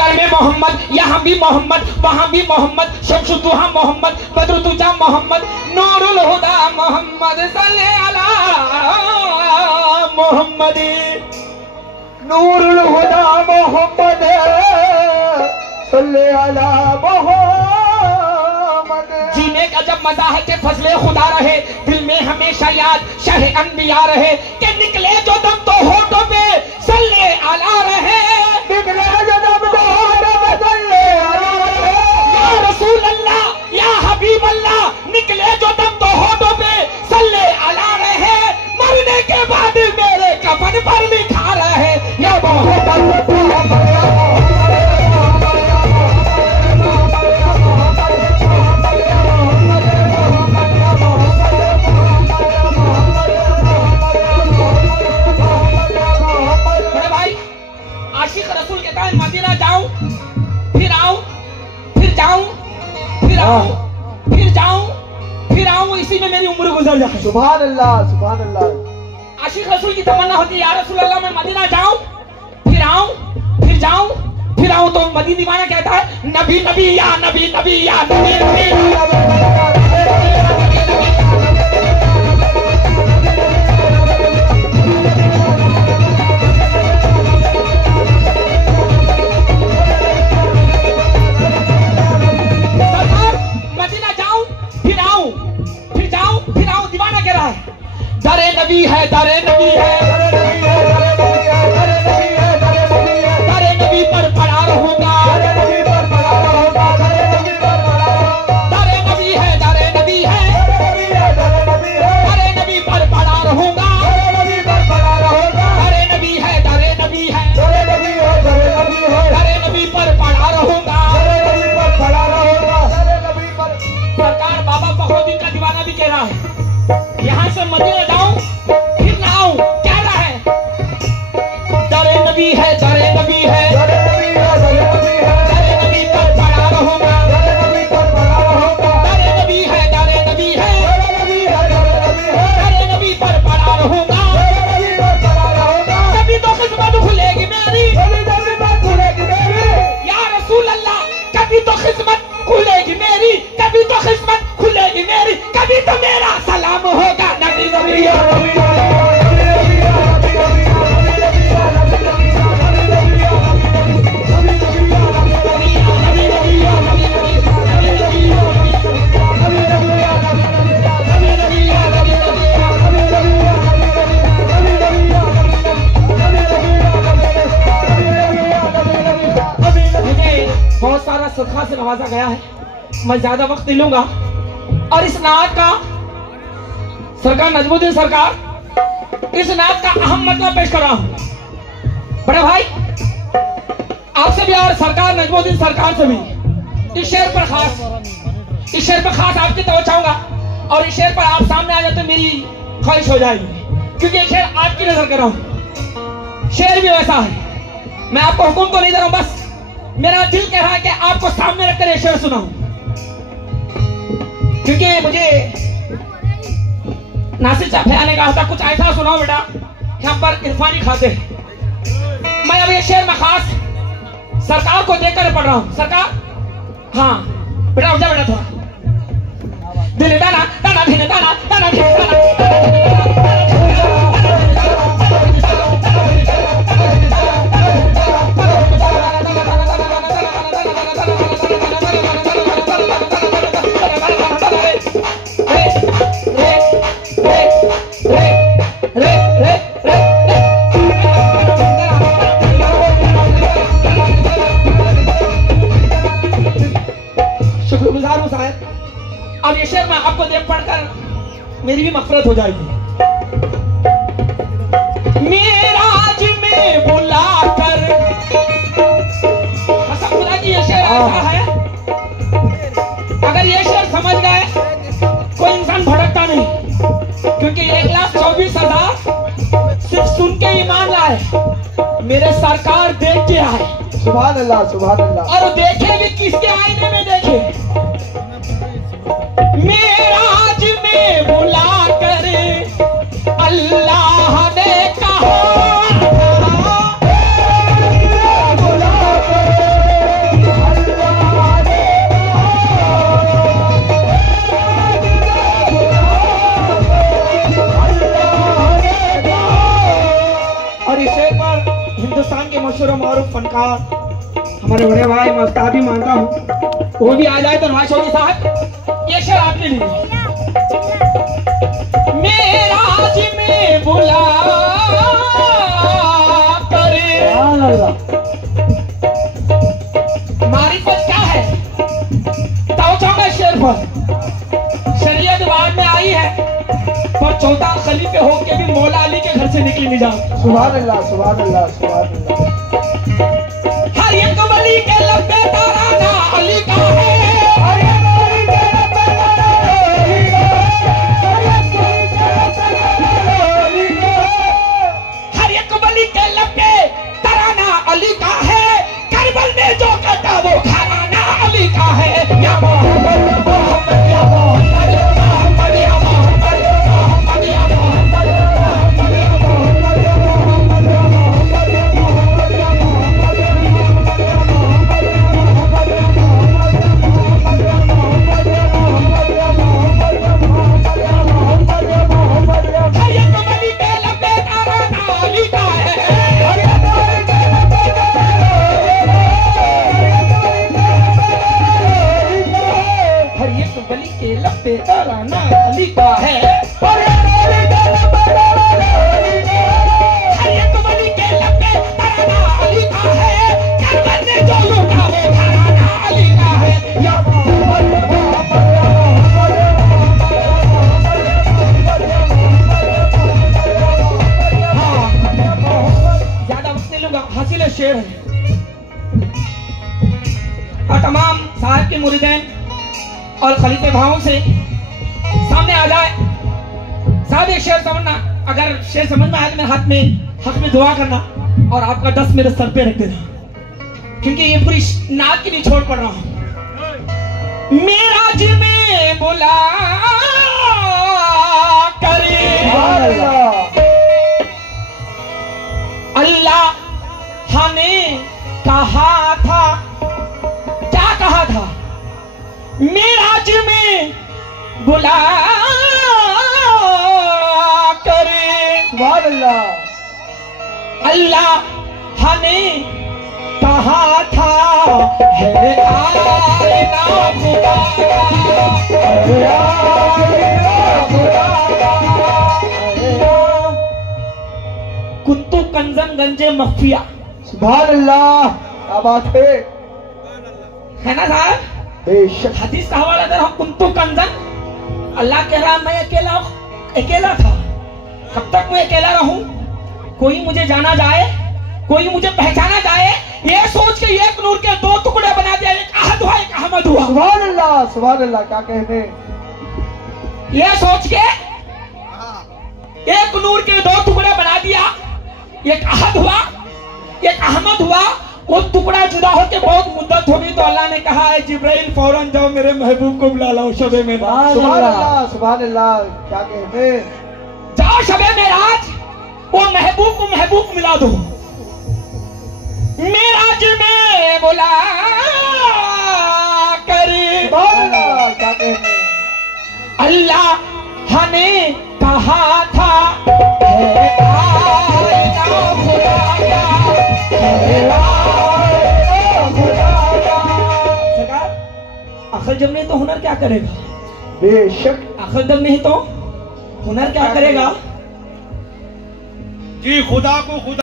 जिगर में मोहम्मद, यहाँ भी मोहम्मद, वहाँ भी मोहम्मद, शम्सु दुहा मोहम्मद, बद्र तुजा मोहम्मद, नूरुल हुदा मोहम्मद, सल्ले अला मोहम्मद, नूरुल हुदा मोहम्मद, सल्ले अला मोहम्मद। जीने का जब मजा है कि फजले खुदा रहे, दिल में हमेशा याद शाह अम्बिया रहे, कि निकले जो दम तो होठों पे सल्ले अला रहे, निकले जो दम तो होठों पे सल्ले अला रहे, या रसूल अल्लाह या हबीब अल्लाह, निकले जो दम तो होठों पे सल्ले अला रहे, मरने के बाद मेरे कफन पर लिखा रहे, या मोहब्बत मदीना जाऊं, फिर आऊं, फिर जाऊं, फिर आऊं, फिर जाऊं, फिर आऊं, इसी में मेरी उम्र गुजर जाए। सुभान अल्लाह, सुभान अल्लाह। आशिक रसूल की तमन्ना होती है, या रसूल अल्लाह मैं मदीना जाऊं, फिर आऊं, फिर जाऊं, फिर आऊं। तो मदीना दीवाना कहता है नबी नबी या नबी नबी या नबी नबी। दरे नबी है, दरे नबी है, दरे नबी पर पड़ा रहूंगा, दरे नबी पर पड़ा रहूंगा, दरे नबी है, दरे नबी है, दरे नबी पर पड़ा रहूंगा, दरे नबी है, दरे नबी है, दरे नबी पर पड़ा रहूंगा। सरकार बाबा फखरुद्दीन का दीवाना भी कह रहा है, यहाँ से मदीना जाऊं फिर ना आऊं, क्या रहा है? दरे नबी है, दरे नबी है, दरे नबी है, दरे नबी है, दरे नबी पर पड़ा रहूंगा, दरे नबी पर पड़ा रहूंगा, दरे नबी है, दरे नबी है, दरे नबी है, दरे नबी है, दरे नबी पर पड़ा रहूंगा, दरे नबी पर पड़ा रहूंगा। कभी तो किस्मत खुलेगी मेरी, कभी तो किस्मत खुलेगी मेरी, या रसूल अल्लाह, कभी तो किस्मत खुलेगी मेरी, कभी तो किस्मत खुलेगी मेरी, कभी तो मेरा सलाम होगा नबी नबी या नबी बहुत सारा सदका से नवाजा गया है, मैं ज्यादा वक्त नहीं लूंगा। और इस नात का सरकार नजमुद्दीन सरकार इस नात का अहम मतलब पेश कर रहा हूं। बड़े भाई आपसे भी और सरकार नजमुद्दीन सरकार से भी इस शेर पर खास आपकी तवज्जो चाहूंगा, और इस शेर पर आप सामने आ जाते तो मेरी ख्वाहिश हो जाएगी, क्योंकि ये शेर आपकी नजर कर रहा हूं। शेर भी वैसा है, मैं आपको हुक्म तो नहीं दे रहा हूं, बस मेरा दिल कह रहा है कि आपको सामने रखकर ये शेर सुनाऊं, क्योंकि मुझे नासिर साहब भैया ने कहा था कुछ ऐसा सुनाओ बेटा कि हम पर इरफानी खाते हैं। मैं अब ये शेर में खास सरकार को देखकर पढ़ रहा हूं। सरकार, हाँ बेटा उठा बेटा थोड़ा दिल दाना दाना धीने दाना दाना धीने दाना। शुक्रगुजार हूं साहब। अब ये शेर मैं आपको देख पढ़कर मेरी भी मग़फ़िरत हो जाएगी। मेराज में बुलाकर, कसम खुदा की ये शेर ऐसा है, अगर ये शेर समझ गए कोई इंसान भटकता नहीं, क्योंकि 1,24,000 सिर्फ सुन के ईमान लाए, मेरे सरकार देख के आए। सुभान अल्लाह, सुभान अल्लाह। और देखे भी किसके आईने में देखे? मेराज में बुलाकर अल्लाह ने कहा, फनकार हमारे बड़े भाई मफ्ताब भी मानता हूँ, वो भी आ जाए तो नवाज शरीफ साहब ये शेर आपके लिए। मेराज में बुला करे, मारिफत क्या है ताऊचाऊंगा शेर पर। शरीयत बाद में आई है पर चौथा खलीफे होके भी मौला अली के घर से निकली नहीं जाती। सुभान अल्लाह सुभान अल्लाह सुभान अल्लाह। हर एक वली के लब पे तराना अली का है, हर एक वली के लब पे तराना अली का है, हर एक वली के लब पे तराना अली का है, करबल में जो कटा वो घराना अली का है। या मोहम्मद मोहम्मद या मोहम्मद मोहम्मद या मोहम्मद मोहम्मद या मोहम्मद मोहम्मद या मोहम्मद हर एक वली के लब पे तराना अली का है, हर एक वली के लब पे तराना अली का है, हर एक वली के लब पे तराना अली का है, करबल ने जो लूटा वो घराना अली का है। या मोहम्मद मोहम्मद या मोहम्मद हाँ, ज्यादा वक्त नहीं लूंगा, हासिल शेर है। और तमाम साहब के मुरीदैन और खलीफे भावों से सामने आ जाए। साहब ये शेर समझना, अगर शेर समझ में आए तो मेरे हाथ में हक में दुआ करना और आपका 10 मेरे सर पे रख देना, क्योंकि ये पूरी नाक की निचोड़ पड़ रहा हूं। मेराज में बुला करे सुभान अल्लाह। अल्लाह ने कहा था, क्या कहा था? मेराज में बुला करे, सुभान अल्लाह। अल्लाह ने कहा था है आईना खुदा का, है आईना खुदा का, है कुंतु कंजन गंजे मखफिया। सुभान अल्लाह। क्या बात है ना साहब? बेशक। हदीस का हवाला दे रहा हूं, कुंतु कंजन, अल्लाह कह रहा मैं अकेला था। कब तक मैं अकेला रहूं? कोई मुझे जाना जाए, कोई मुझे पहचाना जाए, ये सोच के एक नूर के 2 टुकड़े बना दिया, एक अहद हुआ एक अहमद हुआ। सुभान अल्लाह सुभान अल्लाह। क्या कहने। ये सोच के एक नूर के 2 टुकड़े बना दिया, एक अहद हुआ एक अहमद हुआ। वो टुकड़ा जुदा होके बहुत मुद्दत हो गई तो अल्लाह ने कहा है जिब्राइल फौरन जाओ मेरे महबूब को बुला लाओ शबे में। सुभान अल्लाह सुभान अल्लाह। क्या कहने। जाओ शबे मेराज वो महबूब को महबूब मिला दो। मेराज में बुला करे, सुभान अल्लाह। क्या कहने। अल्लाह ने कहा था है आईना खुदा का, है आईना खुदा का। सरकार अक्ल जब नहीं तो हुनर क्या करेगा? बेशक। अक्ल जब नहीं तो हुनर क्या करेगा? जी खुदा को खुदा